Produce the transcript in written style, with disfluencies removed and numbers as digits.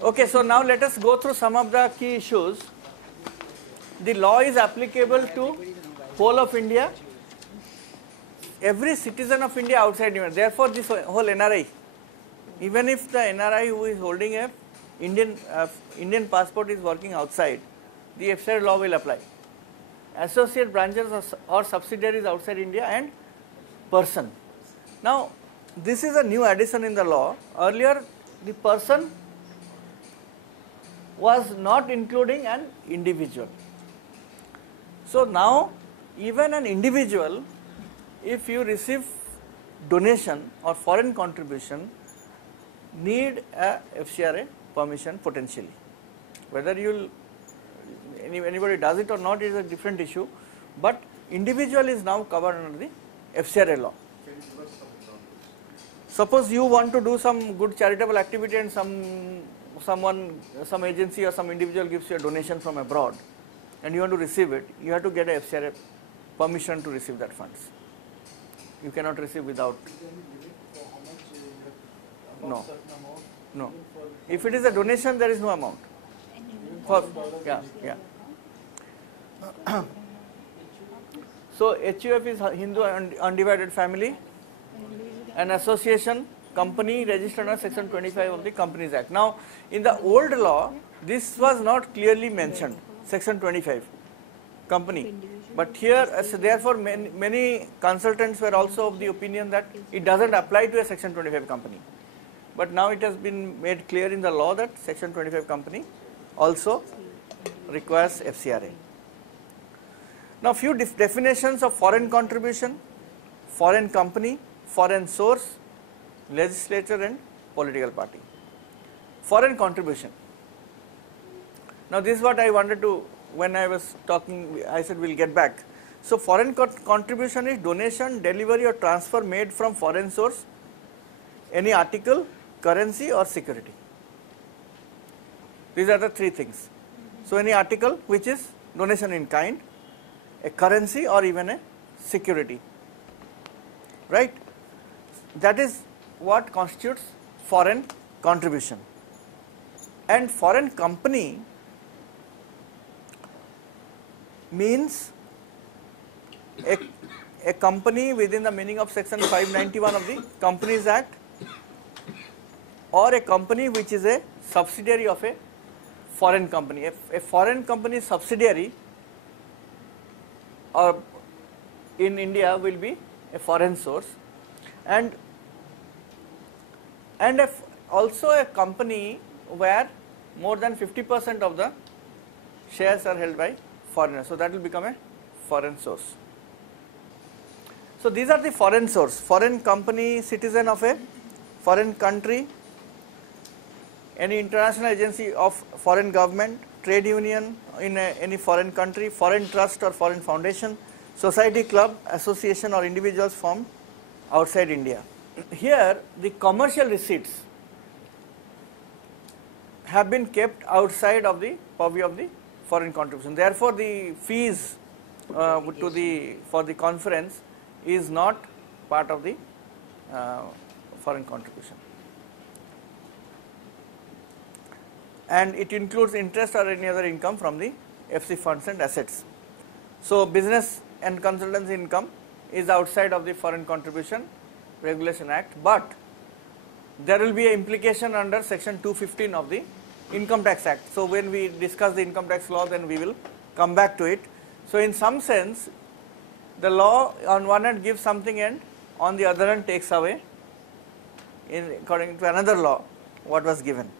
Okay, so now let us go through some of the key issues. The law is applicable to whole of India, every citizen of India outside India. Therefore, this whole NRI, even if the NRI who is holding a Indian passport is working outside, the FCRA law will apply. Associate branches or subsidiaries outside India and person. Now, this is a new addition in the law. Earlier, the person was not including an individual. So now, even an individual, if you receive donation or foreign contribution, need a FCRA permission potentially. Whether anybody does it or not is a different issue, but individual is now covered under the FCRA law. Suppose you want to do some good charitable activity and some agency or some individual gives you a donation from abroad and you want to receive it, you have to get a FCRA permission to receive that funds. You cannot receive without. No. No. If it is a donation, there is no amount. Yeah. So HUF is Hindu Undivided Family, an association, company registered under section 25 of the Companies Act. Now, in the old law, this was not clearly mentioned, section 25, company. But here, therefore, many consultants were also of the opinion that it doesn't apply to a section 25 company. But now it has been made clear in the law that section 25 company also requires FCRA. Now, few definitions of foreign contribution, foreign company, foreign source, legislature and political party. Foreign contribution. Now, this is what I wanted to, when I was talking, I said we'll get back. So, foreign contribution is donation, delivery or transfer made from foreign source, any article, currency or security. These are the three things. So, any article which is donation in kind, a currency or even a security, right? That is what constitutes foreign contribution. And foreign company means a company within the meaning of section 591 of the Companies Act, or a company which is a subsidiary of a foreign company. A foreign company subsidiary or in India will be a foreign source, and also a company where more than 50% of the shares are held by foreigners. So that will become a foreign source. So these are the foreign source: foreign company, citizen of a foreign country, any international agency of foreign government, trade union in any foreign country, foreign trust or foreign foundation, society, club, association or individuals formed outside India. Here the commercial receipts have been kept outside of the purview of the foreign contribution. Therefore, the fees for the conference is not part of the foreign contribution. And it includes interest or any other income from the FC funds and assets. So, business and consultancy income is outside of the Foreign Contribution Regulation Act, but there will be an implication under section 215 of the Income Tax Act. So, when we discuss the income tax law, then we will come back to it. So, in some sense, the law on one hand gives something and on the other hand takes away, according to another law, what was given.